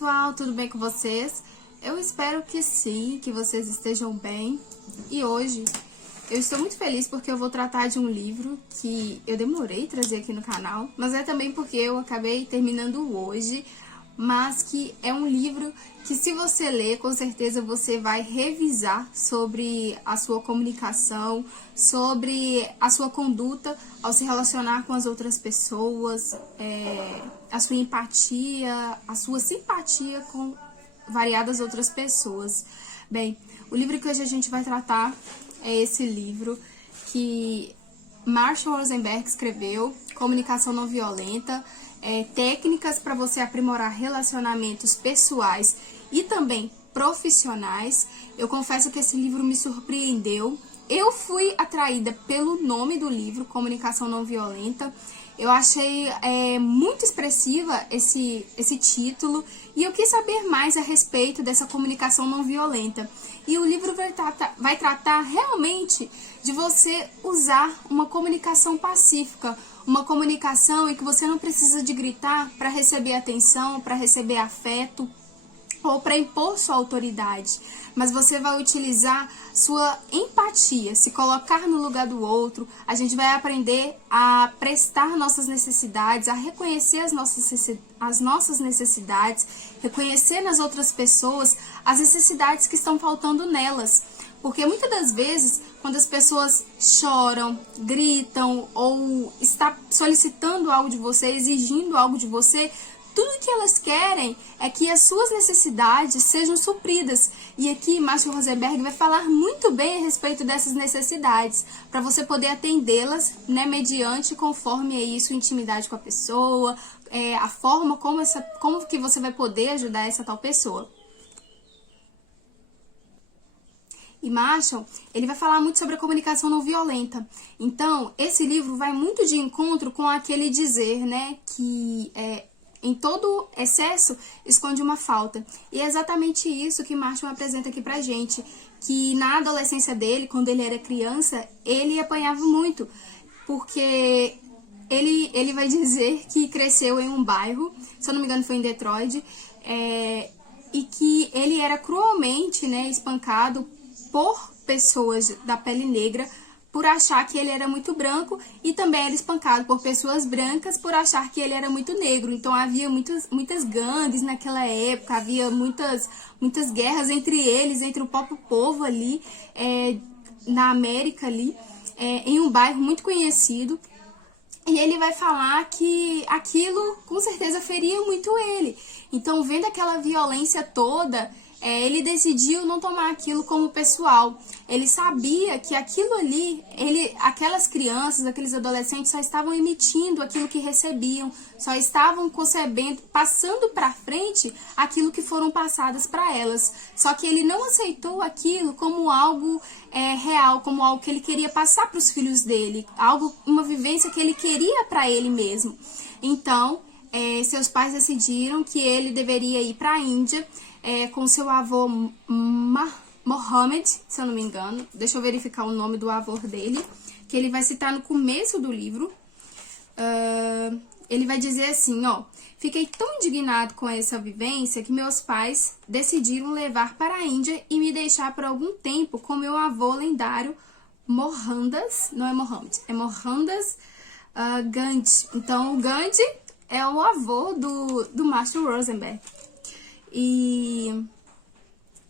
pessoal, tudo bem com vocês? Eu espero que sim, que vocês estejam bem. E hoje eu estou muito feliz porque eu vou tratar de um livro que eu demorei a trazer aqui no canal, mas é também porque eu acabei terminando hoje, mas que é um livro que, se você ler, com certeza você vai revisar sobre a sua comunicação, sobre a sua conduta ao se relacionar com as outras pessoas, a sua empatia, a sua simpatia com variadas outras pessoas. Bem, o livro que hoje a gente vai tratar é esse livro que Marshall Rosenberg escreveu, Comunicação Não Violenta, técnicas para você aprimorar relacionamentos pessoais e também profissionais. Eu confesso que esse livro me surpreendeu. Eu fui atraída pelo nome do livro, Comunicação Não Violenta. Eu achei muito expressiva esse título e eu quis saber mais a respeito dessa comunicação não violenta. E o livro vai tratar realmente de você usar uma comunicação pacífica, uma comunicação em que você não precisa de gritar para receber atenção, para receber afeto ou para impor sua autoridade, mas você vai utilizar sua empatia, se colocar no lugar do outro. A gente vai aprender a prestar nossas necessidades, a reconhecer as nossas necessidades, reconhecer nas outras pessoas as necessidades que estão faltando nelas. Porque muitas das vezes, quando as pessoas choram, gritam ou está solicitando algo de você, exigindo algo de você, tudo que elas querem é que as suas necessidades sejam supridas. E aqui Marshall Rosenberg vai falar muito bem a respeito dessas necessidades, para você poder atendê-las, né, mediante, conforme é isso, intimidade com a pessoa, a forma como que você vai poder ajudar essa tal pessoa. E Marshall, ele vai falar muito sobre a comunicação não violenta. Então, esse livro vai muito de encontro com aquele dizer, né, que em todo excesso esconde uma falta. E é exatamente isso que Marshall apresenta aqui pra gente, que na adolescência dele, quando ele era criança, ele apanhava muito, porque ele vai dizer que cresceu em um bairro, se eu não me engano foi em Detroit, e que ele era cruelmente, né, espancado por pessoas da pele negra, por achar que ele era muito branco, e também era espancado por pessoas brancas por achar que ele era muito negro. Então havia muitas gangues naquela época, havia muitas guerras entre eles, entre o próprio povo ali, na América ali, em um bairro muito conhecido. E ele vai falar que aquilo com certeza feria muito ele. Então, vendo aquela violência toda, ele decidiu não tomar aquilo como pessoal. Ele sabia que aquilo ali, aquelas crianças, aqueles adolescentes só estavam emitindo aquilo que recebiam, só estavam concebendo, passando para frente aquilo que foram passadas para elas. Só que ele não aceitou aquilo como algo real, como algo que ele queria passar para os filhos dele, uma vivência que ele queria para ele mesmo. Então, seus pais decidiram que ele deveria ir para a Índia, com seu avô Mohammed, se eu não me engano. Deixa eu verificar o nome do avô dele, que ele vai citar no começo do livro. Ele vai dizer assim, ó: fiquei tão indignado com essa vivência que meus pais decidiram levar para a Índia e me deixar por algum tempo com meu avô lendário Mohandas, não é Mohammed, é Mohandas Gandhi. Então, o Gandhi é o avô do Marshall Rosenberg. E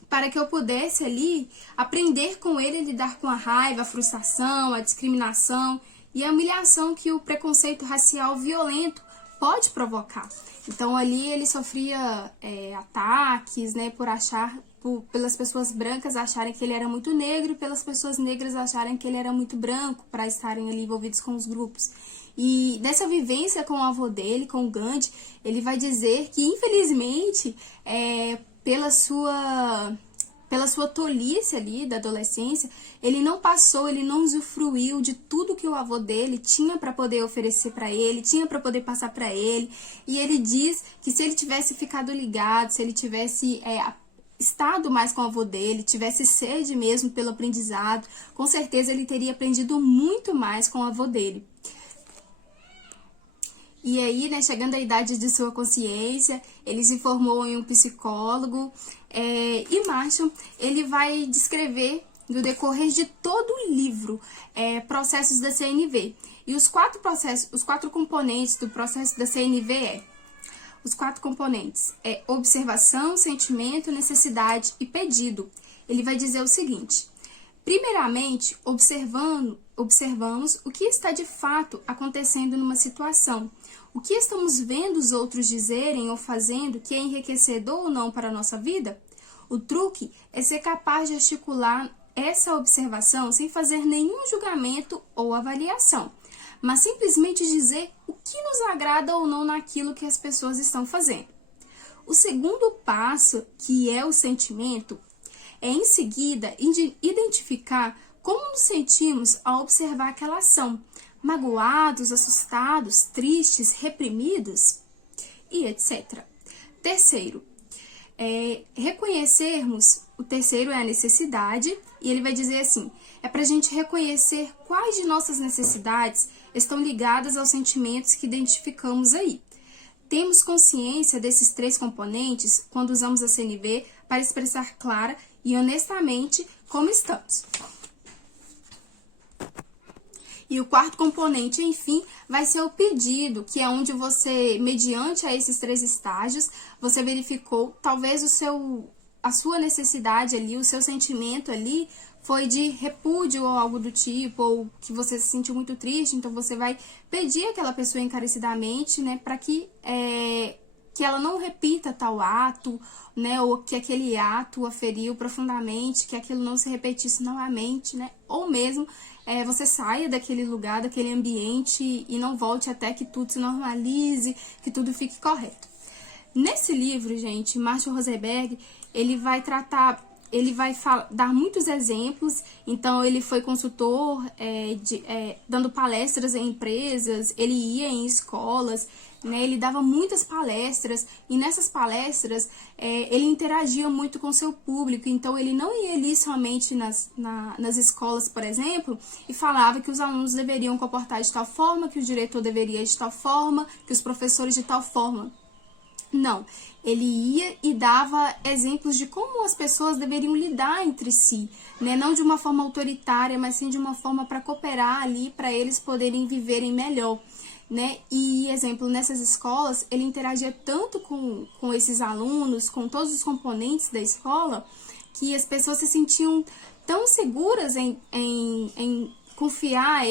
para que eu pudesse ali aprender com ele a lidar com a raiva, a frustração, a discriminação e a humilhação que o preconceito racial violento pode provocar. Então ali ele sofria ataques, né, pelas pessoas brancas acharem que ele era muito negro e pelas pessoas negras acharem que ele era muito branco para estarem ali envolvidos com os grupos. E nessa vivência com o avô dele, com o Gandhi, ele vai dizer que, infelizmente, pela sua tolice ali da adolescência, ele não usufruiu de tudo que o avô dele tinha para poder oferecer para ele, tinha para poder passar para ele. E ele diz que se ele tivesse ficado ligado, se ele tivesse estado mais com o avô dele, tivesse sede mesmo pelo aprendizado, com certeza ele teria aprendido muito mais com o avô dele. E aí, né, chegando à idade de sua consciência, ele se formou em um psicólogo, e Marshall, ele vai descrever no decorrer de todo o livro processos da CNV. E os quatro componentes do processo da CNV os quatro componentes observação, sentimento, necessidade e pedido. Ele vai dizer o seguinte: primeiramente, observamos o que está de fato acontecendo numa situação, o que estamos vendo os outros dizerem ou fazendo que é enriquecedor ou não para a nossa vida. O truque é ser capaz de articular essa observação sem fazer nenhum julgamento ou avaliação, mas simplesmente dizer o que nos agrada ou não naquilo que as pessoas estão fazendo. O segundo passo, que é o sentimento, é em seguida identificar como nos sentimos ao observar aquela ação, magoados, assustados, tristes, reprimidos e etc. Terceiro, reconhecermos, o terceiro é a necessidade, e ele vai dizer assim, é para a gente reconhecer quais de nossas necessidades estão ligadas aos sentimentos que identificamos aí. Temos consciência desses três componentes quando usamos a CNV para expressar clara e honestamente como estamos. E o quarto componente, enfim, vai ser o pedido, que é onde você, mediante a esses três estágios, você verificou talvez a sua necessidade ali, o seu sentimento ali foi de repúdio ou algo do tipo, ou que você se sentiu muito triste, então você vai pedir àquela pessoa encarecidamente, né, para que ela não repita tal ato, né, ou que aquele ato a feriu profundamente, que aquilo não se repetisse novamente, né, ou mesmo você saia daquele lugar, daquele ambiente e não volte até que tudo se normalize, que tudo fique correto. Nesse livro, gente, Marshall Rosenberg, ele vai dar muitos exemplos. Então, ele foi consultor, dando palestras em empresas, ele ia em escolas, né, ele dava muitas palestras, e nessas palestras ele interagia muito com o seu público. Então, ele não ia ali somente nas escolas, por exemplo, e falava que os alunos deveriam comportar de tal forma, que o diretor deveria de tal forma, que os professores de tal forma. Não, ele ia e dava exemplos de como as pessoas deveriam lidar entre si, né? Não de uma forma autoritária, mas sim de uma forma para cooperar ali, para eles poderem viverem melhor, né? E, exemplo, nessas escolas, ele interagia tanto com esses alunos, com todos os componentes da escola, que as pessoas se sentiam tão seguras em confiar a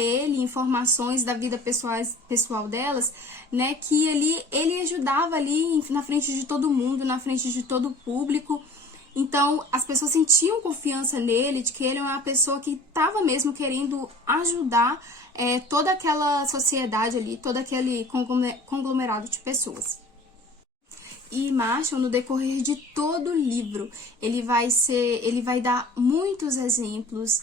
ele informações da vida pessoal delas, né, que ele ajudava ali na frente de todo mundo, na frente de todo o público. Então, as pessoas sentiam confiança nele, de que ele é uma pessoa que estava mesmo querendo ajudar toda aquela sociedade ali, todo aquele conglomerado de pessoas. E Marshall, no decorrer de todo o livro, ele vai dar muitos exemplos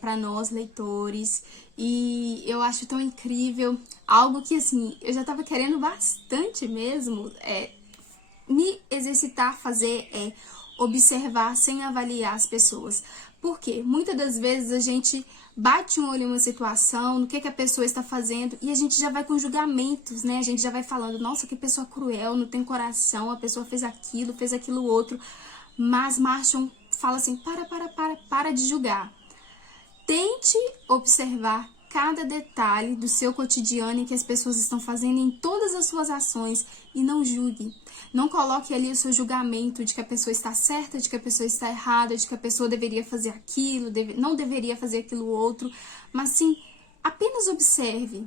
para nós, leitores, e eu acho tão incrível, algo que, assim, eu já estava querendo bastante mesmo, me exercitar, fazer, observar sem avaliar as pessoas. Porque muitas das vezes a gente bate um olho em uma situação, no que a pessoa está fazendo, e a gente já vai com julgamentos, né? A gente já vai falando, nossa, que pessoa cruel, não tem coração, a pessoa fez aquilo outro. Mas Marshall fala assim, para de julgar. Tente observar cada detalhe do seu cotidiano em que as pessoas estão fazendo em todas as suas ações e não julgue. Não coloque ali o seu julgamento de que a pessoa está certa, de que a pessoa está errada, de que a pessoa deveria fazer aquilo, não deveria fazer aquilo outro, mas sim, apenas observe.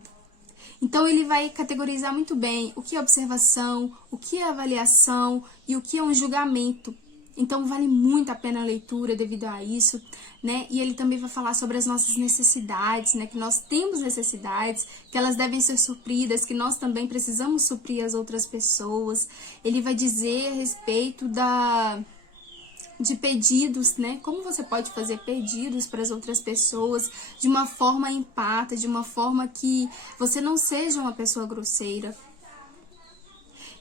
Então, ele vai categorizar muito bem o que é observação, o que é avaliação e o que é um julgamento. Então, vale muito a pena a leitura devido a isso, né? E ele também vai falar sobre as nossas necessidades, né? Que nós temos necessidades, que elas devem ser supridas, que nós também precisamos suprir as outras pessoas. Ele vai dizer a respeito de pedidos, né? Como você pode fazer pedidos para as outras pessoas de uma forma empática, de uma forma que você não seja uma pessoa grosseira.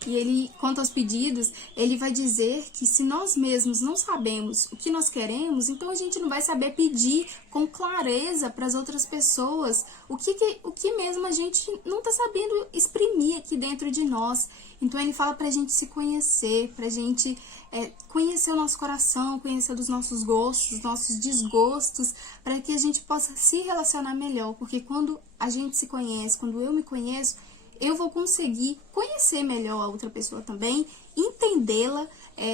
E ele, quanto aos pedidos, ele vai dizer que se nós mesmos não sabemos o que nós queremos, então a gente não vai saber pedir com clareza para as outras pessoas o que mesmo a gente não está sabendo exprimir aqui dentro de nós. Então ele fala para a gente se conhecer, para a gente conhecer o nosso coração, conhecer os nossos gostos, os nossos desgostos, para que a gente possa se relacionar melhor. Porque quando a gente se conhece, quando eu me conheço, eu vou conseguir conhecer melhor a outra pessoa também, entendê-la,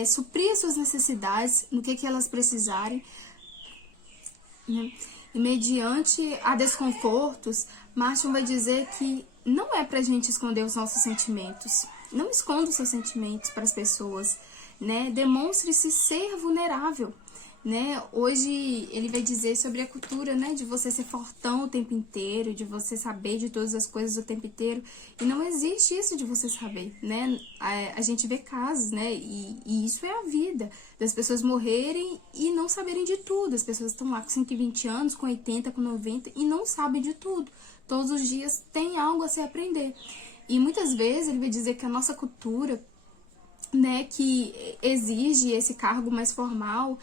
suprir as suas necessidades, no que elas precisarem, né? E mediante a desconfortos, Marshall vai dizer que não é pra gente esconder os nossos sentimentos. Não esconda os seus sentimentos para as pessoas, né? Demonstre-se ser vulnerável, né? Hoje ele vai dizer sobre a cultura, né, de você ser fortão o tempo inteiro, de você saber de todas as coisas o tempo inteiro, e não existe isso de você saber, né? A gente vê casos, né, e isso é a vida, das pessoas morrerem e não saberem de tudo. As pessoas estão lá com 120 anos, com 80, com 90 e não sabem de tudo. Todos os dias tem algo a se aprender. E muitas vezes ele vai dizer que a nossa cultura, né, que exige esse cargo mais formal,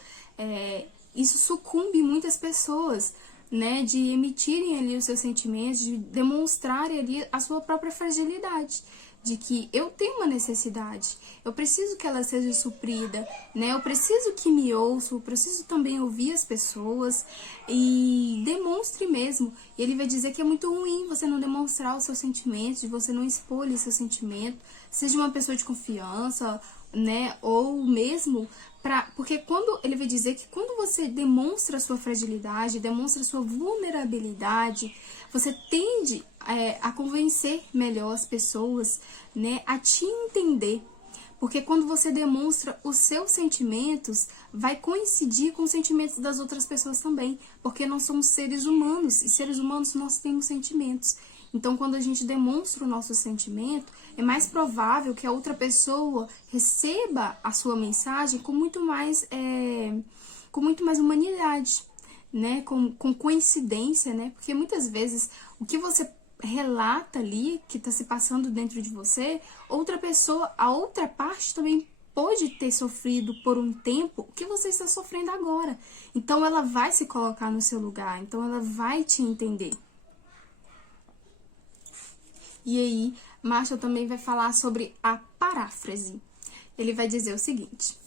isso sucumbe muitas pessoas, né, de emitirem ali os seus sentimentos, de demonstrarem ali a sua própria fragilidade, de que eu tenho uma necessidade, eu preciso que ela seja suprida, né, eu preciso que me ouçam, eu preciso também ouvir as pessoas e demonstre mesmo. E ele vai dizer que é muito ruim você não demonstrar os seus sentimentos, de você não expor o seu sentimento, seja uma pessoa de confiança, né, ou mesmo porque quando ele vai dizer que quando você demonstra a sua fragilidade, demonstra a sua vulnerabilidade, você tende a convencer melhor as pessoas, né, a te entender. Porque quando você demonstra os seus sentimentos, vai coincidir com os sentimentos das outras pessoas também. Porque nós somos seres humanos, e seres humanos nós temos sentimentos. Então, quando a gente demonstra o nosso sentimento, é mais provável que a outra pessoa receba a sua mensagem com muito mais humanidade, né? Com coincidência, né? Porque muitas vezes o que você relata ali, que está se passando dentro de você, a outra parte também pode ter sofrido por um tempo o que você está sofrendo agora. Então, ela vai se colocar no seu lugar, então ela vai te entender. E aí, Marshall também vai falar sobre a paráfrase. Ele vai dizer o seguinte: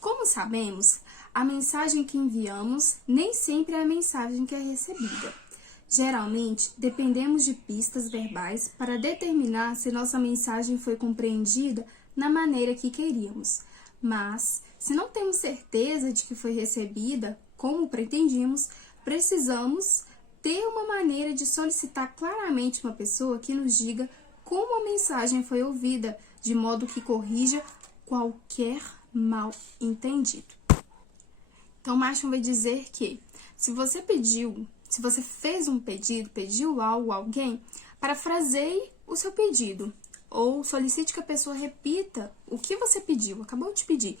como sabemos, a mensagem que enviamos nem sempre é a mensagem que é recebida. Geralmente, dependemos de pistas verbais para determinar se nossa mensagem foi compreendida na maneira que queríamos. Mas, se não temos certeza de que foi recebida como pretendíamos, precisamos ter uma maneira de solicitar claramente uma pessoa que nos diga como a mensagem foi ouvida, de modo que corrija qualquer mal entendido. Então, Marshall vai dizer que se você fez um pedido, pediu algo a alguém, parafraseie o seu pedido, ou solicite que a pessoa repita o que você pediu, acabou de pedir,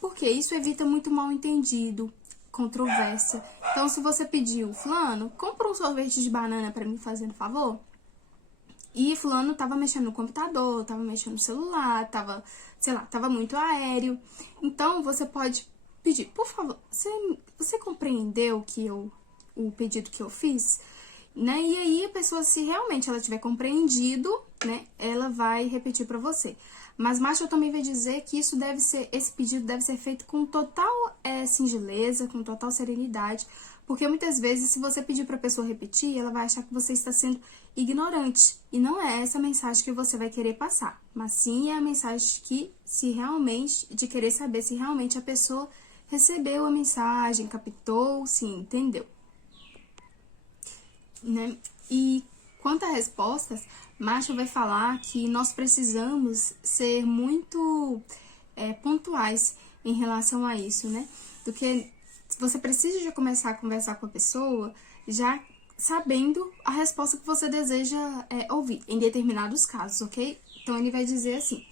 porque isso evita muito mal entendido, controvérsia. Então, se você pediu, fulano, compra um sorvete de banana para mim, fazendo favor, e fulano tava mexendo no computador, tava mexendo no celular, tava muito aéreo, então você pode pedir, por favor, você compreendeu o pedido que eu fiz? Né? E aí a pessoa, se realmente ela tiver compreendido, né, ela vai repetir para você. Mas Marshall também vai dizer que esse pedido deve ser feito com total singeleza, com total serenidade, porque muitas vezes, se você pedir para a pessoa repetir, ela vai achar que você está sendo ignorante. E não é essa a mensagem que você vai querer passar, mas sim é a mensagem de querer saber se realmente a pessoa recebeu a mensagem, captou, sim, entendeu. Né? E quanto a respostas, Marshall vai falar que nós precisamos ser muito pontuais em relação a isso, né? Porque você precisa já começar a conversar com a pessoa já sabendo a resposta que você deseja ouvir, em determinados casos, ok? Então, ele vai dizer assim,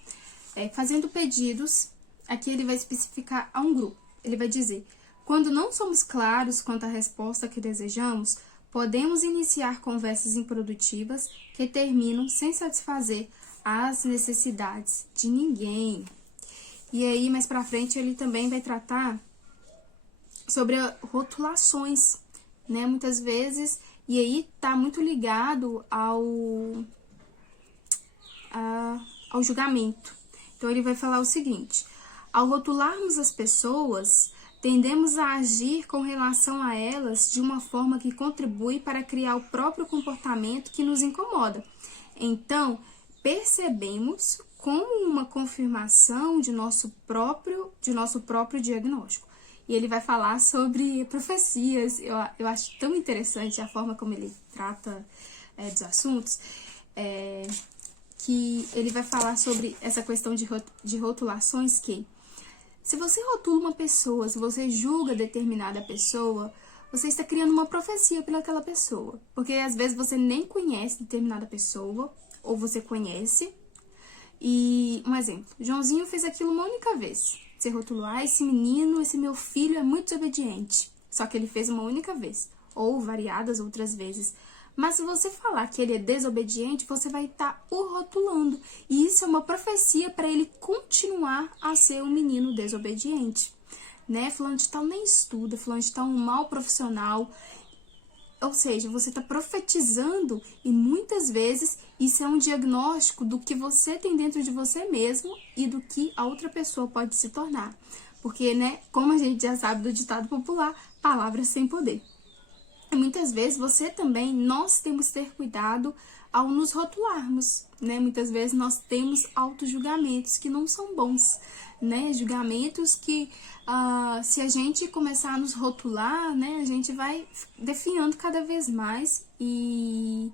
fazendo pedidos, aqui ele vai especificar a um grupo. Ele vai dizer, quando não somos claros quanto à resposta que desejamos, podemos iniciar conversas improdutivas que terminam sem satisfazer às necessidades de ninguém. E aí, mais pra frente, ele também vai tratar sobre rotulações, né? Muitas vezes, e aí tá muito ligado ao julgamento. Então, ele vai falar o seguinte: ao rotularmos as pessoas, tendemos a agir com relação a elas de uma forma que contribui para criar o próprio comportamento que nos incomoda. Então, percebemos como uma confirmação de nosso próprio diagnóstico. E ele vai falar sobre profecias. Eu acho tão interessante a forma como ele trata dos assuntos, que ele vai falar sobre essa questão de rotulações, que se você rotula uma pessoa, se você julga determinada pessoa, você está criando uma profecia pelaquela pessoa. Porque às vezes você nem conhece determinada pessoa, ou você conhece. E um exemplo, Joãozinho fez aquilo uma única vez. Você rotulou: esse menino, esse meu filho é muito desobediente. Só que ele fez uma única vez, ou variadas outras vezes. Mas se você falar que ele é desobediente, você vai estar o rotulando. E isso é uma profecia para ele continuar a ser um menino desobediente, né? Fulano de tal nem estuda, fulano de tal um mau profissional. Ou seja, você está profetizando, e muitas vezes isso é um diagnóstico do que você tem dentro de você mesmo e do que a outra pessoa pode se tornar. Porque, né, como a gente já sabe do ditado popular, palavras sem poder. E muitas vezes nós temos que ter cuidado ao nos rotularmos, né? Muitas vezes nós temos auto-julgamentos que não são bons, né? Julgamentos que, se a gente começar a nos rotular, né, a gente vai definhando cada vez mais e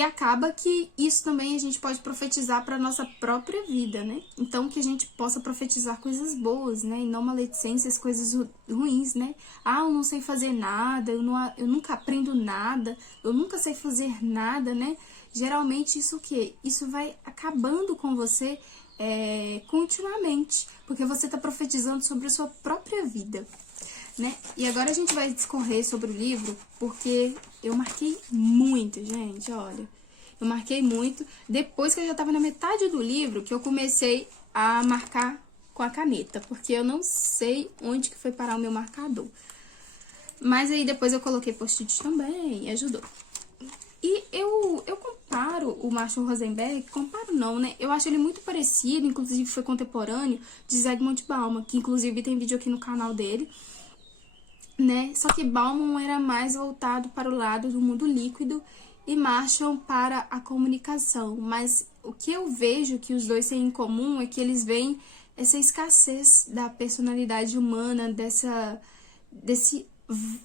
acaba que isso também a gente pode profetizar para nossa própria vida, né? Então, que a gente possa profetizar coisas boas, né? E não maledicências, coisas ruins, né? Eu não sei fazer nada, eu nunca aprendo nada, eu nunca sei fazer nada, né? Geralmente isso o quê? Isso vai acabando com você continuamente, porque você está profetizando sobre a sua própria vida, né? E agora a gente vai discorrer sobre o livro, porque eu marquei muito, gente, olha. Eu marquei muito. Depois que eu já tava na metade do livro, que eu comecei a marcar com a caneta, porque eu não sei onde que foi parar o meu marcador. Mas aí depois eu coloquei post-it também, e ajudou. E eu comparo o Marshall Rosenberg, comparo não, né? Eu acho ele muito parecido, inclusive foi contemporâneo, de Zygmunt Bauman, que inclusive tem vídeo aqui no canal dele, né? Só que Bauman era mais voltado para o lado do mundo líquido e Marshall para a comunicação. Mas o que eu vejo que os dois têm em comum é que eles veem essa escassez da personalidade humana,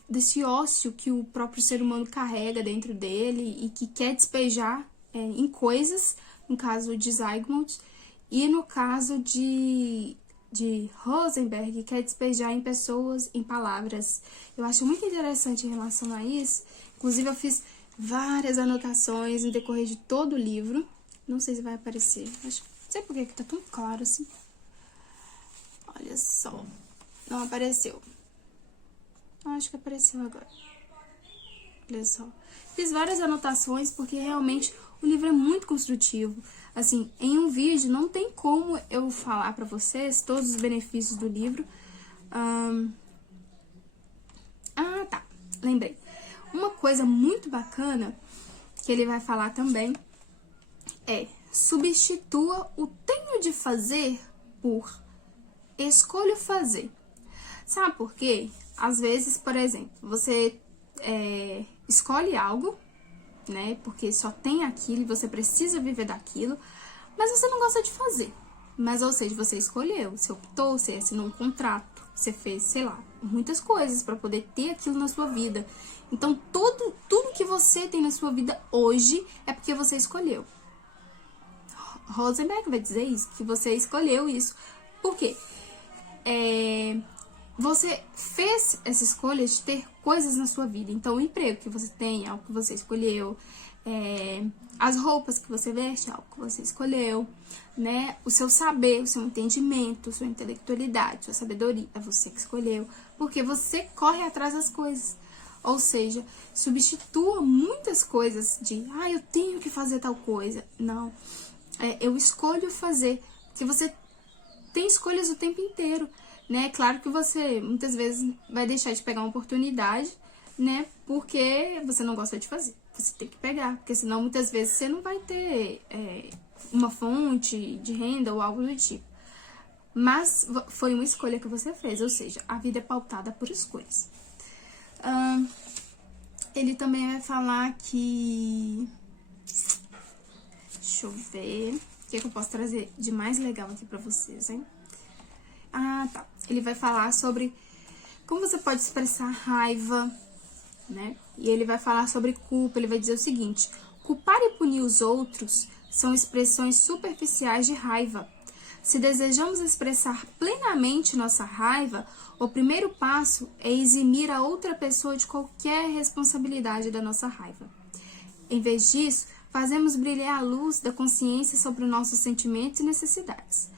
desse ócio que o próprio ser humano carrega dentro dele e que quer despejar em coisas, no caso de Zygmunt, e no caso de Rosenberg, quer despejar em pessoas, em palavras. Eu acho muito interessante em relação a isso. Inclusive, eu fiz várias anotações no decorrer de todo o livro. Não sei se vai aparecer. Não sei por que tá tão claro assim. Olha só. Não apareceu. Acho que apareceu agora. Olha só. Fiz várias anotações porque realmente o livro é muito construtivo. Assim, em um vídeo não tem como eu falar pra vocês todos os benefícios do livro. Tá. Lembrei. Uma coisa muito bacana que ele vai falar também é: substitua o tenho de fazer por escolho fazer. Sabe por quê? Às vezes, por exemplo, você escolhe algo, né? Porque só tem aquilo e você precisa viver daquilo, mas você não gosta de fazer. Mas, ou seja, você escolheu, você optou, você assinou um contrato, você fez, sei lá, muitas coisas para poder ter aquilo na sua vida. Então, tudo que você tem na sua vida hoje é porque você escolheu. Rosenberg vai dizer isso, que você escolheu isso. Por quê? Você fez essa escolha de ter coisas na sua vida. Então, o emprego que você tem é algo que você escolheu. As roupas que você veste é algo que você escolheu, né? O seu saber, o seu entendimento, sua intelectualidade, sua sabedoria, é você que escolheu. Porque você corre atrás das coisas. Ou seja, substitua muitas coisas de, eu tenho que fazer tal coisa. Não. eu escolho fazer. Porque você tem escolhas o tempo inteiro, né? Claro que você muitas vezes vai deixar de pegar uma oportunidade, né? Porque você não gosta de fazer. Você tem que pegar, porque senão muitas vezes você não vai ter uma fonte de renda ou algo do tipo. Mas foi uma escolha que você fez, ou seja, a vida é pautada por escolhas. Ele também vai falar que... Deixa eu ver... O que eu posso trazer de mais legal aqui pra vocês, hein? Ah, tá. Ele vai falar sobre como você pode expressar raiva, né? E ele vai falar sobre culpa. Ele vai dizer o seguinte: culpar e punir os outros são expressões superficiais de raiva. Se desejamos expressar plenamente nossa raiva, o primeiro passo é eximir a outra pessoa de qualquer responsabilidade da nossa raiva. Em vez disso, fazemos brilhar a luz da consciência sobre nossos sentimentos e necessidades.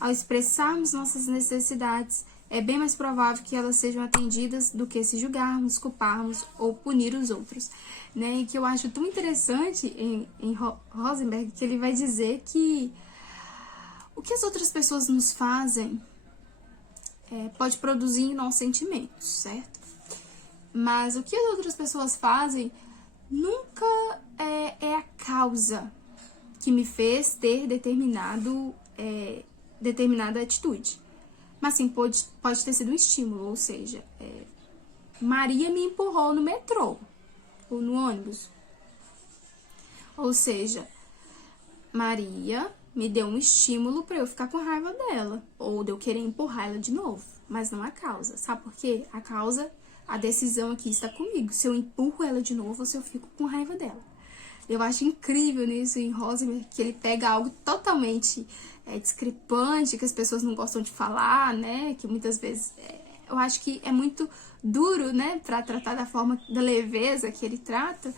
Ao expressarmos nossas necessidades, é bem mais provável que elas sejam atendidas do que se julgarmos, culparmos ou punir os outros. Né? E que eu acho tão interessante em Rosenberg, que ele vai dizer que o que as outras pessoas nos fazem pode produzir em nós sentimentos, certo? Mas o que as outras pessoas fazem nunca é a causa que me fez ter determinada atitude. Mas sim, pode ter sido um estímulo, ou seja, Maria me empurrou no metrô ou no ônibus. Ou seja, Maria me deu um estímulo para eu ficar com raiva dela, ou de eu querer empurrar ela de novo, mas não a causa. Sabe por quê? A causa, a decisão aqui está comigo, se eu empurro ela de novo ou se eu fico com raiva dela. Eu acho incrível nisso em Rosenberg, que ele pega algo totalmente discrepante, que as pessoas não gostam de falar, né, que muitas vezes eu acho que é muito duro, né, para tratar da forma da leveza que ele trata,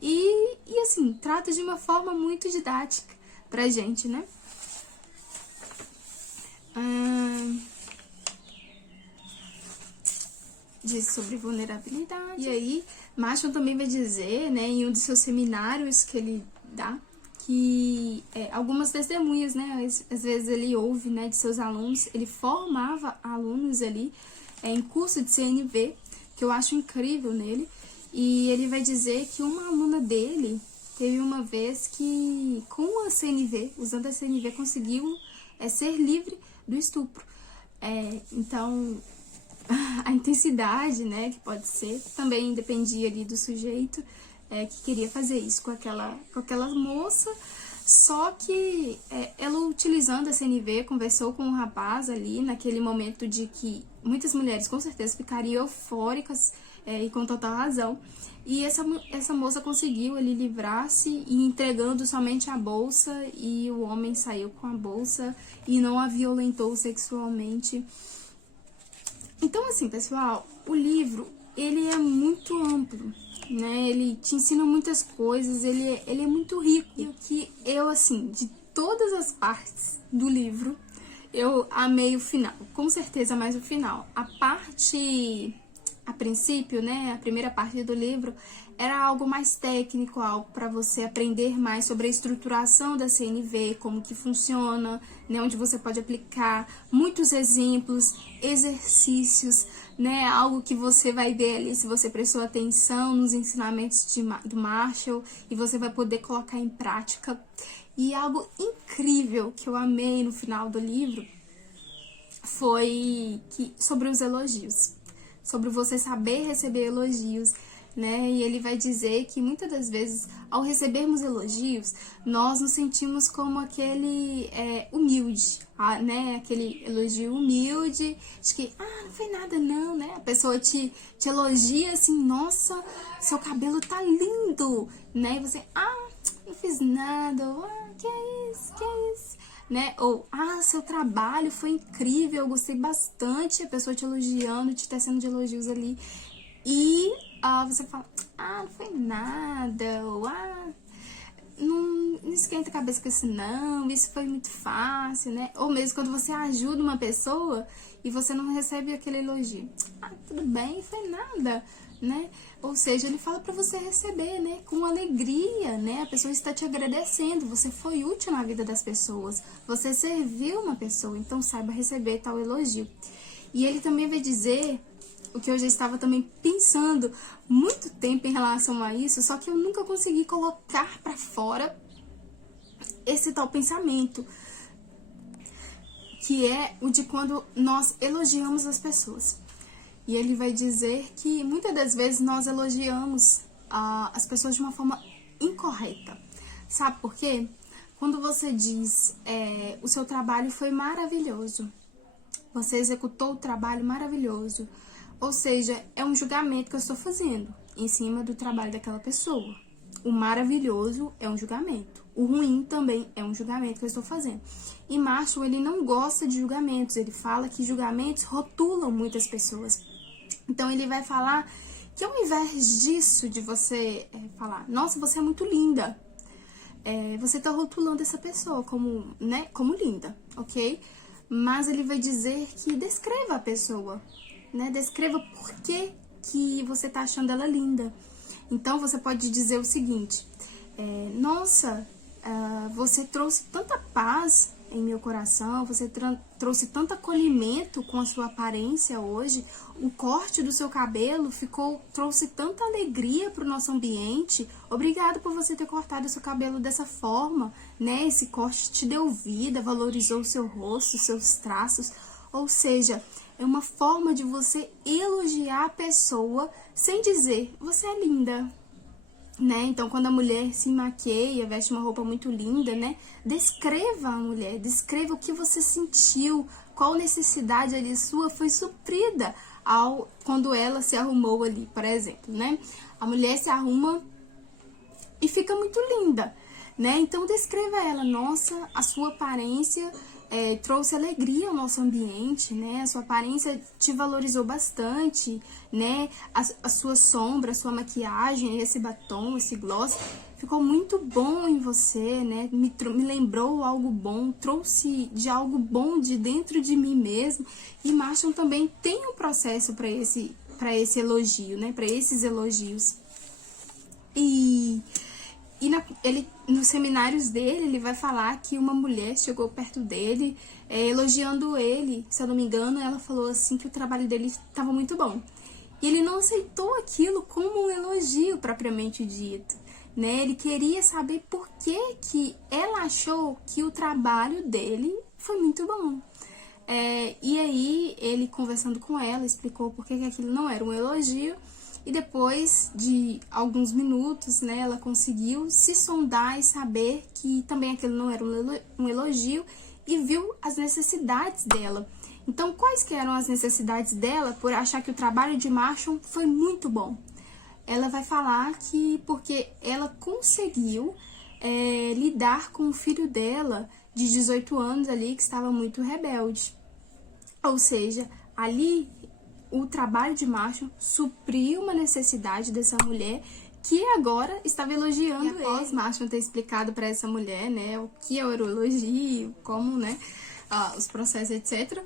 e assim, trata de uma forma muito didática pra gente, né? Diz sobre vulnerabilidade. E aí, Marshall também vai dizer, né, em um dos seus seminários que ele dá, que algumas testemunhas, né, às vezes ele ouve, né, de seus alunos, ele formava alunos ali em curso de CNV, que eu acho incrível nele, e ele vai dizer que uma aluna dele teve uma vez que, com a CNV, usando a CNV, conseguiu ser livre do estupro. Então, a intensidade, né, que pode ser, também dependia ali do sujeito que queria fazer isso com aquela moça, só que ela, utilizando a CNV, conversou com o rapaz ali, naquele momento de que muitas mulheres com certeza ficariam eufóricas e com total razão. E essa moça conseguiu ali livrar-se e entregando somente a bolsa, e o homem saiu com a bolsa e não a violentou sexualmente. Então, assim, pessoal, o livro, ele é muito amplo, né? Ele te ensina muitas coisas, ele é muito rico. E o que eu, assim, de todas as partes do livro, eu amei o final, com certeza mais o final. A princípio, né, a primeira parte do livro era algo mais técnico, algo para você aprender mais sobre a estruturação da CNV, como que funciona, né, onde você pode aplicar muitos exemplos, exercícios, né, algo que você vai ver ali se você prestou atenção nos ensinamentos do Marshall, e você vai poder colocar em prática. E algo incrível que eu amei no final do livro foi sobre os elogios. Sobre você saber receber elogios, né? E ele vai dizer que muitas das vezes, ao recebermos elogios, nós nos sentimos como aquele humilde, né? Aquele elogio humilde, de que, não foi nada não, né? A pessoa te elogia assim, nossa, seu cabelo tá lindo, né? E você, não fiz nada, que é isso? Né? Ou, seu trabalho foi incrível, eu gostei bastante, a pessoa te elogiando, te tecendo de elogios ali. E você fala, não foi nada, ou, não esquenta a cabeça com isso não, isso foi muito fácil, né? Ou mesmo quando você ajuda uma pessoa e você não recebe aquele elogio. Tudo bem, foi nada, né? Ou seja, ele fala para você receber, né? Com alegria, né? A pessoa está te agradecendo, você foi útil na vida das pessoas, você serviu uma pessoa, então saiba receber tal elogio. E ele também vai dizer o que eu já estava também pensando muito tempo em relação a isso, só que eu nunca consegui colocar para fora esse tal pensamento, que é o de quando nós elogiamos as pessoas. E ele vai dizer que muitas das vezes nós elogiamos as pessoas de uma forma incorreta. Sabe por quê? Quando você diz, o seu trabalho foi maravilhoso, você executou o trabalho maravilhoso, ou seja, é um julgamento que eu estou fazendo em cima do trabalho daquela pessoa. O maravilhoso é um julgamento. O ruim também é um julgamento que eu estou fazendo. E Marshall, ele não gosta de julgamentos. Ele fala que julgamentos rotulam muitas pessoas. Então, ele vai falar que ao invés disso, de você falar, nossa, você é muito linda, você está rotulando essa pessoa como, né, como linda, ok? Mas ele vai dizer que descreva a pessoa, né? Descreva por que você está achando ela linda. Então, você pode dizer o seguinte, nossa, você trouxe tanta paz em meu coração, você trouxe tanto acolhimento com a sua aparência hoje, o corte do seu cabelo trouxe tanta alegria para o nosso ambiente, obrigado por você ter cortado o seu cabelo dessa forma, né? Esse corte te deu vida, valorizou o seu rosto, os seus traços, ou seja, é uma forma de você elogiar a pessoa sem dizer, você é linda, né? Então, quando a mulher se maqueia, veste uma roupa muito linda, né? Descreva a mulher, descreva o que você sentiu, qual necessidade ali sua foi suprida quando ela se arrumou ali, por exemplo, né? A mulher se arruma e fica muito linda, né? Então, descreva ela, nossa, a sua aparência trouxe alegria ao nosso ambiente, né? A sua aparência te valorizou bastante, né? A sua sombra, a sua maquiagem, esse batom, esse gloss, ficou muito bom em você, né? Me lembrou algo bom, trouxe de algo bom de dentro de mim mesmo. E Marshall também tem um processo para esse elogio, né? Para esses elogios. E nos seminários dele, ele vai falar que uma mulher chegou perto dele, elogiando ele, se eu não me engano, ela falou assim que o trabalho dele estava muito bom. E ele não aceitou aquilo como um elogio propriamente dito, né? Ele queria saber por que ela achou que o trabalho dele foi muito bom. E aí, ele conversando com ela, explicou por que aquilo não era um elogio. E depois de alguns minutos, né, ela conseguiu se sondar e saber que também aquilo não era um elogio e viu as necessidades dela. Então, quais que eram as necessidades dela por achar que o trabalho de Marshall foi muito bom? Ela vai falar que porque ela conseguiu lidar com o filho dela de 18 anos ali que estava muito rebelde. Ou seja, ali o trabalho de Marshall supriu uma necessidade dessa mulher que agora estava elogiando ele. Após Marshall ter explicado para essa mulher, né, o que era o elogio, como, né, os processos, etc.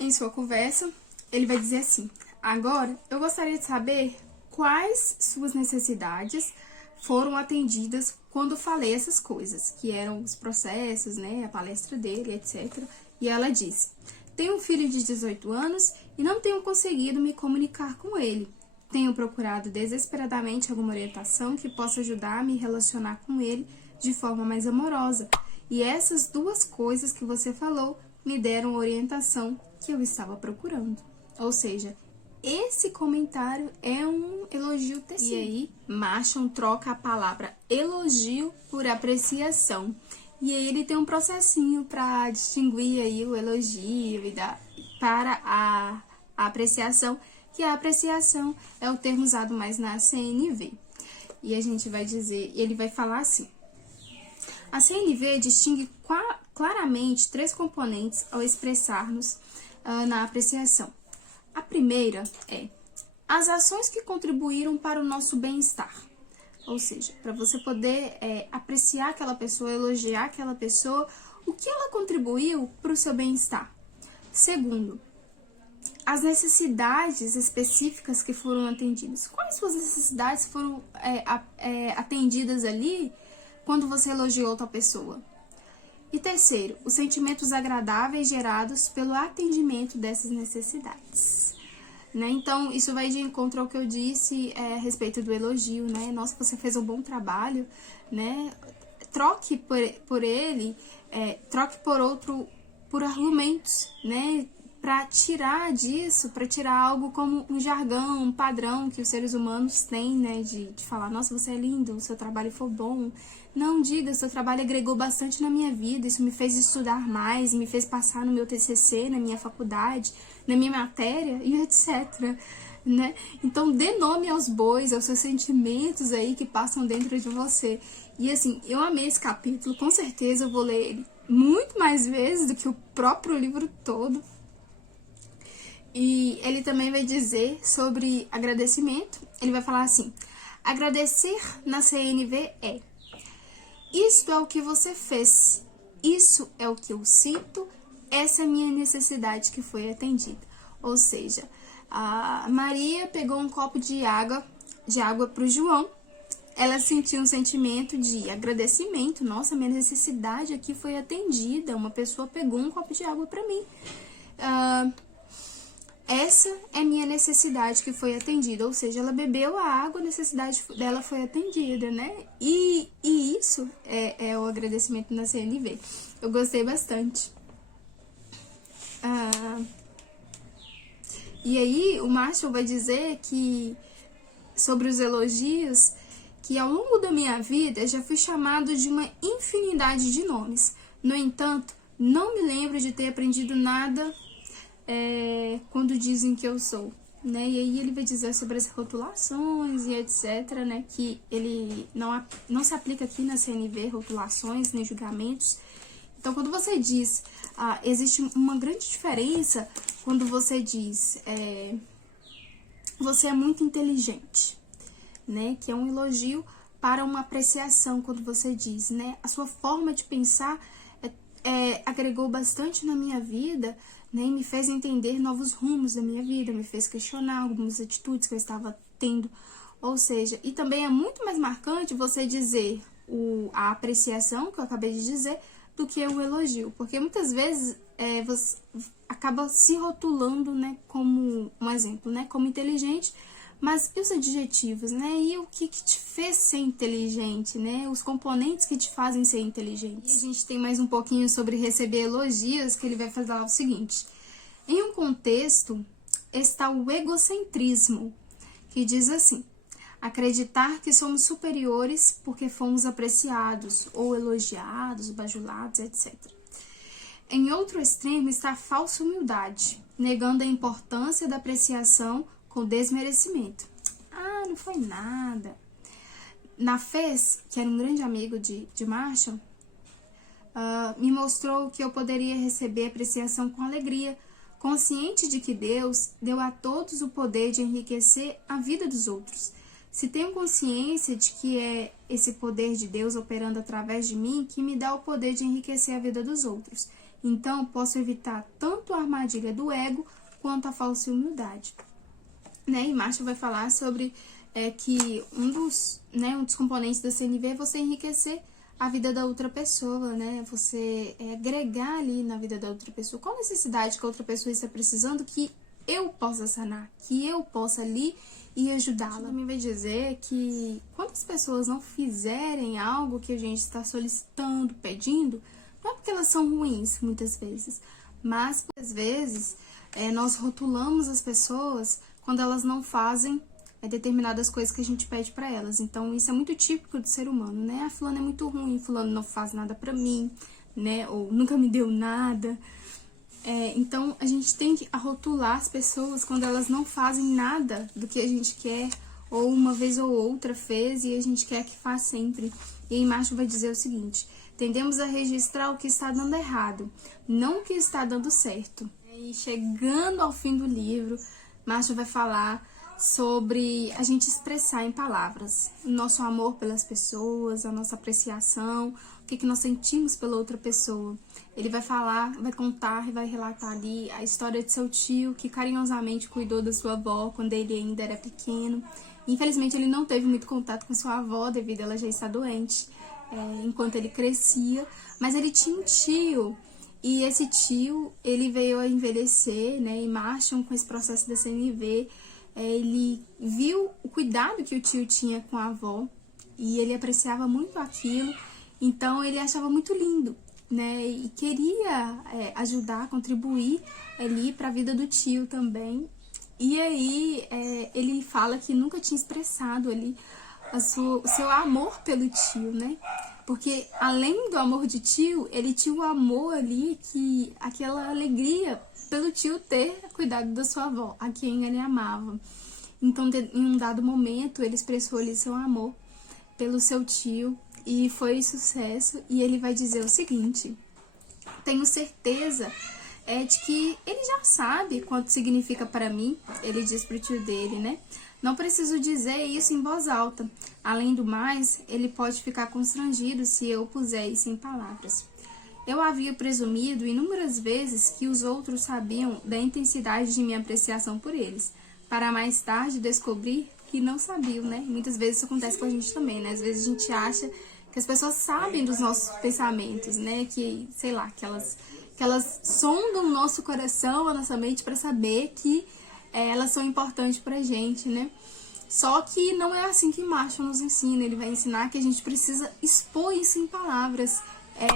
Em sua conversa, ele vai dizer assim, agora eu gostaria de saber quais suas necessidades foram atendidas quando falei essas coisas, que eram os processos, né, a palestra dele, etc. E ela disse, tenho um filho de 18 anos e não tenho conseguido me comunicar com ele. Tenho procurado desesperadamente alguma orientação que possa ajudar a me relacionar com ele de forma mais amorosa. E essas duas coisas que você falou me deram a orientação que eu estava procurando. Ou seja, esse comentário é um elogio tecido. E aí, Marshall troca a palavra elogio por apreciação. E aí ele tem um processinho para distinguir aí o elogio para a apreciação, que a apreciação é o termo usado mais na CNV. E a gente vai dizer, ele vai falar assim, a CNV distingue claramente 3 componentes ao expressar-nos na apreciação. A primeira é as ações que contribuíram para o nosso bem-estar. Ou seja, para você poder apreciar aquela pessoa, elogiar aquela pessoa, o que ela contribuiu para o seu bem-estar. Segundo, as necessidades específicas que foram atendidas. Quais suas necessidades foram atendidas ali quando você elogiou outra pessoa? E terceiro, os sentimentos agradáveis gerados pelo atendimento dessas necessidades. Né? Então, isso vai de encontro ao que eu disse a respeito do elogio, né? Nossa, você fez um bom trabalho, né? Troque por ele, troque por argumentos, né? Para tirar disso, para tirar algo como um jargão, um padrão que os seres humanos têm, né? De falar, nossa, você é lindo, o seu trabalho foi bom. Não diga, seu trabalho agregou bastante na minha vida, isso me fez estudar mais, me fez passar no meu TCC, na minha faculdade, na minha matéria e etc, né? Então, dê nome aos bois, aos seus sentimentos aí que passam dentro de você. E assim, eu amei esse capítulo, com certeza eu vou ler ele muito mais vezes do que o próprio livro todo. E ele também vai dizer sobre agradecimento, ele vai falar assim, agradecer na CNV é: isto é o que você fez, isso é o que eu sinto, essa é a minha necessidade que foi atendida. Ou seja, a Maria pegou um copo de água para o João, ela sentiu um sentimento de agradecimento, nossa, minha necessidade aqui foi atendida, uma pessoa pegou um copo de água para mim. Essa é minha necessidade que foi atendida, ou seja, ela bebeu a água, a necessidade dela foi atendida, né? E isso é o agradecimento na CNV. Eu gostei bastante. E aí, o Marshall vai dizer que, sobre os elogios, que ao longo da minha vida já fui chamado de uma infinidade de nomes. No entanto, não me lembro de ter aprendido nada quando dizem que eu sou, né? E aí ele vai dizer sobre as rotulações e etc, né? Que ele não se aplica aqui na CNV, rotulações nem julgamentos. Então, quando você diz, existe uma grande diferença quando você diz, você é muito inteligente, né? Que é um elogio para uma apreciação quando você diz, né? A sua forma de pensar agregou bastante na minha vida, né, e me fez entender novos rumos da minha vida, me fez questionar algumas atitudes que eu estava tendo. Ou seja, e também é muito mais marcante você dizer a apreciação, que eu acabei de dizer, do que o elogio. Porque muitas vezes você acaba se rotulando, né, como um exemplo, né, como inteligente, mas e os adjetivos, né? E o que te fez ser inteligente, né? Os componentes que te fazem ser inteligente. E a gente tem mais um pouquinho sobre receber elogios, que ele vai falar o seguinte. Em um contexto está o egocentrismo, que diz assim: acreditar que somos superiores porque fomos apreciados, ou elogiados, bajulados, etc. Em outro extremo está a falsa humildade, negando a importância da apreciação com desmerecimento. Não foi nada. Nafez, que era um grande amigo de Marshall, me mostrou que eu poderia receber apreciação com alegria, consciente de que Deus deu a todos o poder de enriquecer a vida dos outros. Se tenho consciência de que é esse poder de Deus operando através de mim que me dá o poder de enriquecer a vida dos outros, então posso evitar tanto a armadilha do ego quanto a falsa humildade. Né? E Marshall vai falar sobre que um dos componentes da CNV é você enriquecer a vida da outra pessoa, né? Você agregar ali na vida da outra pessoa. Qual necessidade que a outra pessoa está precisando que eu possa sanar, que eu possa ali e ajudá-la. Também vai dizer que quando as pessoas não fizerem algo que a gente está solicitando, pedindo, não é porque elas são ruins, muitas vezes, mas, às vezes, nós rotulamos as pessoas quando elas não fazem determinadas coisas que a gente pede pra elas. Então, isso é muito típico do ser humano, né? A fulana é muito ruim, fulano não faz nada pra mim, né? Ou nunca me deu nada. Então, a gente tem que rotular as pessoas quando elas não fazem nada do que a gente quer, ou uma vez ou outra fez e a gente quer que faça sempre. E aí, Marshall vai dizer o seguinte: tendemos a registrar o que está dando errado, não o que está dando certo. E chegando ao fim do livro, Marshall vai falar sobre a gente expressar em palavras o nosso amor pelas pessoas, a nossa apreciação, que nós sentimos pela outra pessoa. Ele vai falar, vai contar e vai relatar ali a história de seu tio, que carinhosamente cuidou da sua avó quando ele ainda era pequeno. Infelizmente, ele não teve muito contato com sua avó, devido a ela já estar doente, enquanto ele crescia. Mas ele tinha um tio, e esse tio, ele veio a envelhecer, né? E Marshall, com esse processo da CNV, ele viu o cuidado que o tio tinha com a avó, e ele apreciava muito aquilo, então ele achava muito lindo, né? E queria ajudar, contribuir ali para a vida do tio também. E aí ele fala que nunca tinha expressado ali o seu amor pelo tio, né? Porque além do amor de tio, ele tinha o amor ali, aquela alegria pelo tio ter cuidado da sua avó, a quem ele amava. Então, em um dado momento, ele expressou ali seu amor pelo seu tio e foi sucesso. E ele vai dizer o seguinte: tenho certeza de que ele já sabe quanto significa para mim. Ele diz pro tio dele, né? Não preciso dizer isso em voz alta. Além do mais, ele pode ficar constrangido se eu puser isso em palavras. Eu havia presumido inúmeras vezes que os outros sabiam da intensidade de minha apreciação por eles, para mais tarde descobrir que não sabiam, né? Muitas vezes isso acontece com a gente também, né? Às vezes a gente acha que as pessoas sabem dos nossos pensamentos, né? Que, sei lá, que elas sondam o nosso coração, a nossa mente, para saber que elas são importantes pra gente, né? Só que não é assim que Marshall nos ensina. Ele vai ensinar que a gente precisa expor isso em palavras,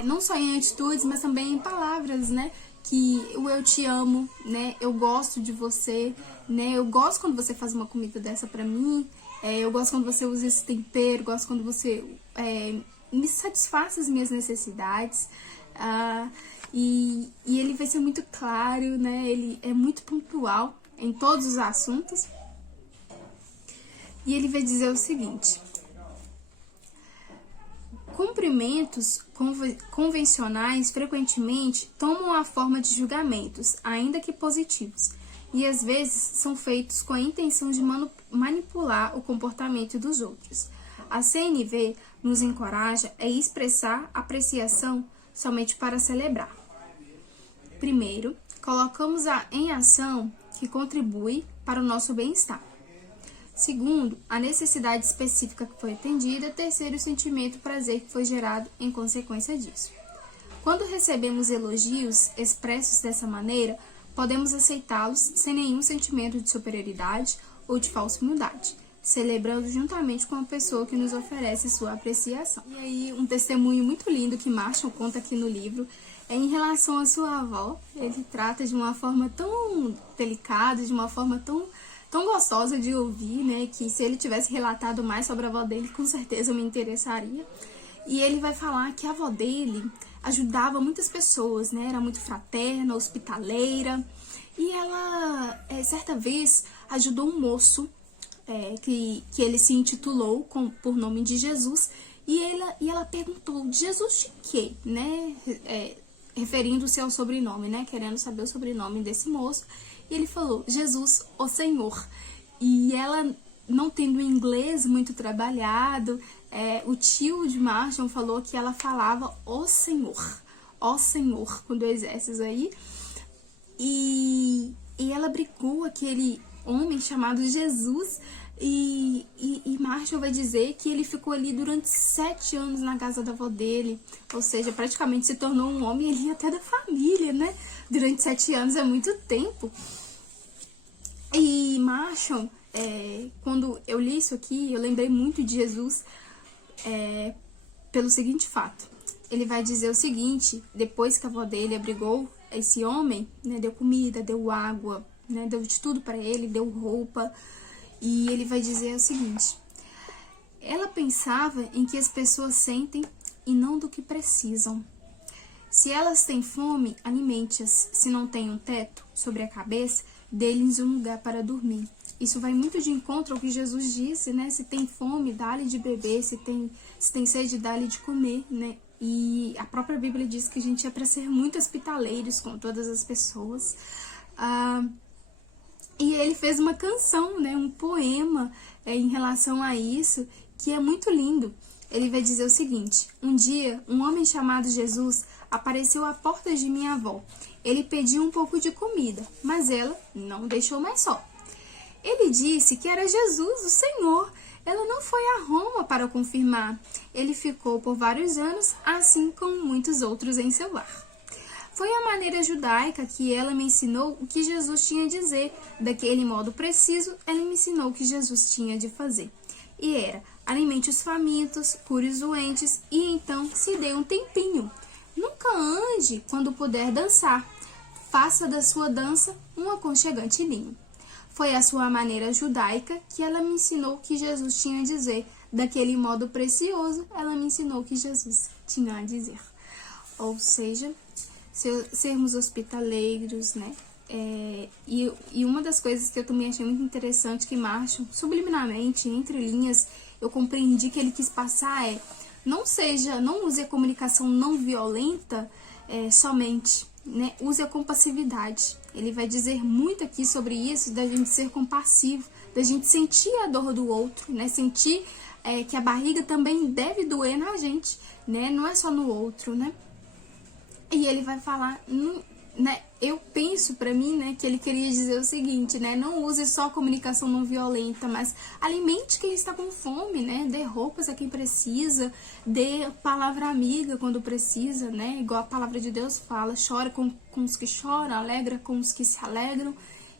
não só em atitudes, mas também em palavras, né? Que o eu te amo, né? Eu gosto de você, né? Eu gosto quando você faz uma comida dessa pra mim, eu gosto quando você usa esse tempero, gosto quando você me satisfaz as minhas necessidades. E ele vai ser muito claro, né? Ele é muito pontual em todos os assuntos. E ele vai dizer o seguinte: cumprimentos convencionais frequentemente tomam a forma de julgamentos, ainda que positivos, e às vezes são feitos com a intenção de manipular o comportamento dos outros. A CNV nos encoraja a expressar apreciação somente para celebrar. Primeiro, colocamos em ação que contribui para o nosso bem-estar. Segundo, a necessidade específica que foi atendida. Terceiro, o sentimento prazer que foi gerado em consequência disso. Quando recebemos elogios expressos dessa maneira, podemos aceitá-los sem nenhum sentimento de superioridade ou de falsa humildade, celebrando juntamente com a pessoa que nos oferece sua apreciação. E aí, um testemunho muito lindo que Marshall conta aqui no livro em relação à sua avó. Ele trata de uma forma tão delicada, de uma forma tão gostosa de ouvir, né? Que se ele tivesse relatado mais sobre a avó dele, com certeza eu me interessaria. E ele vai falar que a avó dele ajudava muitas pessoas, né? Era muito fraterna, hospitaleira. E ela, certa vez, ajudou um moço que ele se intitulou por nome de Jesus. E ela perguntou: Jesus de quê? Né? Referindo-se ao sobrenome, né? Querendo saber o sobrenome desse moço. E ele falou: Jesus, o Senhor. E ela, não tendo inglês muito trabalhado, o tio de Marshall falou que ela falava o Senhor, com 2 S's aí. E ela brigou aquele homem chamado Jesus. E Marshall vai dizer que ele ficou ali durante 7 anos na casa da avó dele. Ou seja, praticamente se tornou um homem ali até da família, né? Durante 7 anos é muito tempo. E Marshall, quando eu li isso aqui, eu lembrei muito de Jesus pelo seguinte fato. Ele vai dizer o seguinte: depois que a avó dele abrigou esse homem, né, deu comida, deu água, né, deu de tudo para ele, deu roupa. E ele vai dizer o seguinte: ela pensava em que as pessoas sentem e não do que precisam. Se elas têm fome, alimente-as. Se não têm um teto sobre a cabeça, dê-lhes um lugar para dormir. Isso vai muito de encontro ao que Jesus disse, né? Se tem fome, dá-lhe de beber. Se tem sede, dá-lhe de comer, né? E a própria Bíblia diz que a gente é para ser muito hospitaleiros com todas as pessoas. E ele fez uma canção, né? Um poema em relação a isso, que é muito lindo. ele vai dizer o seguinte: um dia, um homem chamado Jesus apareceu à porta de minha avó. Ele pediu um pouco de comida, mas ela não deixou mais só. Ele disse que era Jesus, o Senhor. Ela não foi a Roma para confirmar. Ele ficou por vários anos, assim como muitos outros em seu lar. Foi a maneira judaica que ela me ensinou o que Jesus tinha a dizer. Daquele modo preciso, ela me ensinou o que Jesus tinha de fazer. E era: alimente os famintos, cure os doentes, e então se dê um tempinho. Nunca ande quando puder dançar. Faça da sua dança um aconchegante ninho. Foi a sua maneira judaica que ela me ensinou o que Jesus tinha a dizer. Daquele modo precioso, ela me ensinou o que Jesus tinha a dizer. Ou seja, sermos hospitaleiros, né? E uma das coisas que eu também achei muito interessante que Marshall, subliminarmente, entre linhas, eu compreendi que ele quis passar não use a comunicação não violenta somente, né? Use a compassividade. Ele vai dizer muito aqui sobre isso, da gente ser compassivo, da gente sentir a dor do outro, né? Sentir que a barriga também deve doer na gente, né? Não é só no outro, né? E ele vai falar, né? Eu penso pra mim, né, que ele queria dizer o seguinte, né? Não use só comunicação não violenta, mas alimente quem está com fome, né? Dê roupas a quem precisa, dê palavra amiga quando precisa, né? Igual a palavra de Deus fala, chora com os que choram, alegra com os que se alegram.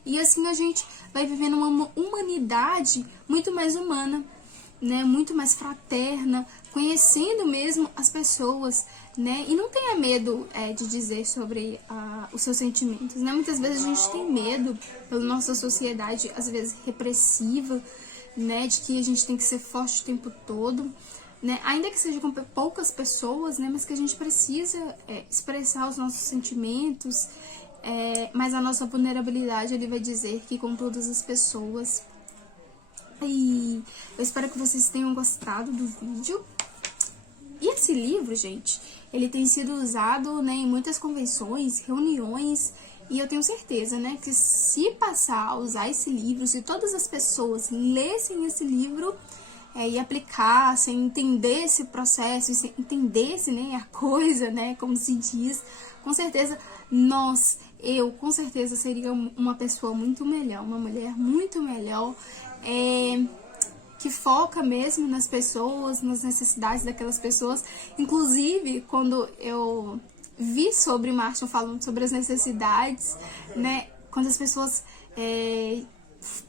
E assim a gente vai vivendo uma humanidade muito mais humana, né? Muito mais fraterna, conhecendo mesmo as pessoas, né? E não tenha medo de dizer sobre os seus sentimentos, né? Muitas vezes a gente tem medo pela nossa sociedade, às vezes repressiva, né? De que a gente tem que ser forte o tempo todo, né? Ainda que seja com poucas pessoas, né? Mas que a gente precisa expressar os nossos sentimentos, mas a nossa vulnerabilidade, ele vai dizer que com todas as pessoas. E eu espero que vocês tenham gostado do vídeo. E esse livro, gente, ele tem sido usado, né, em muitas convenções, reuniões, e eu tenho certeza, né, que se passar a usar esse livro, se todas as pessoas lessem esse livro e aplicassem, entender esse processo, entendessem, né, a coisa, né, como se diz, com certeza eu com certeza seria uma pessoa muito melhor, uma mulher muito melhor, que foca mesmo nas pessoas, nas necessidades daquelas pessoas. Inclusive, quando eu vi sobre Marshall falando sobre as necessidades, né, quando as pessoas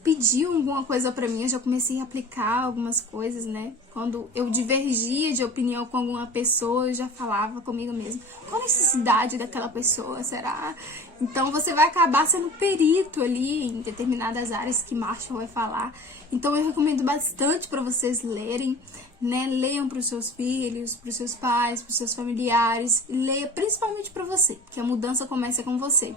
pediam alguma coisa pra mim, eu já comecei a aplicar algumas coisas, né? Quando eu divergia de opinião com alguma pessoa, eu já falava comigo mesma: qual a necessidade daquela pessoa, será? Então você vai acabar sendo perito ali em determinadas áreas que Marshall vai falar. Então eu recomendo bastante para vocês lerem, né? Leiam para os seus filhos, para os seus pais, para os seus familiares. Leia principalmente para você, porque a mudança começa com você.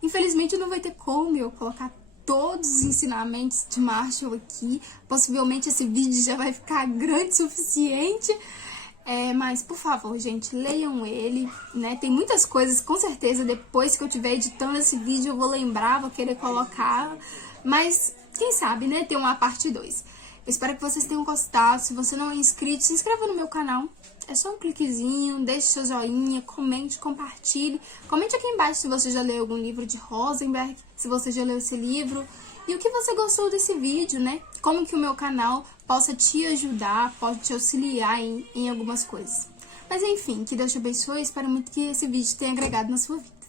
Infelizmente não vai ter como eu colocar todos os ensinamentos de Marshall aqui. Possivelmente esse vídeo já vai ficar grande o suficiente. Mas, por favor, gente, leiam ele, né? Tem muitas coisas, com certeza, depois que eu estiver editando esse vídeo, eu vou lembrar, vou querer colocar. Mas, quem sabe, né? Tem uma parte 2. Eu espero que vocês tenham gostado. Se você não é inscrito, se inscreva no meu canal. É só um cliquezinho, deixe seu joinha, comente, compartilhe. Comente aqui embaixo se você já leu algum livro de Rosenberg, se você já leu esse livro. E o que você gostou desse vídeo, né? Como que o meu canal possa te ajudar, pode te auxiliar em algumas coisas. Mas enfim, que Deus te abençoe. Espero muito que esse vídeo tenha agregado na sua vida.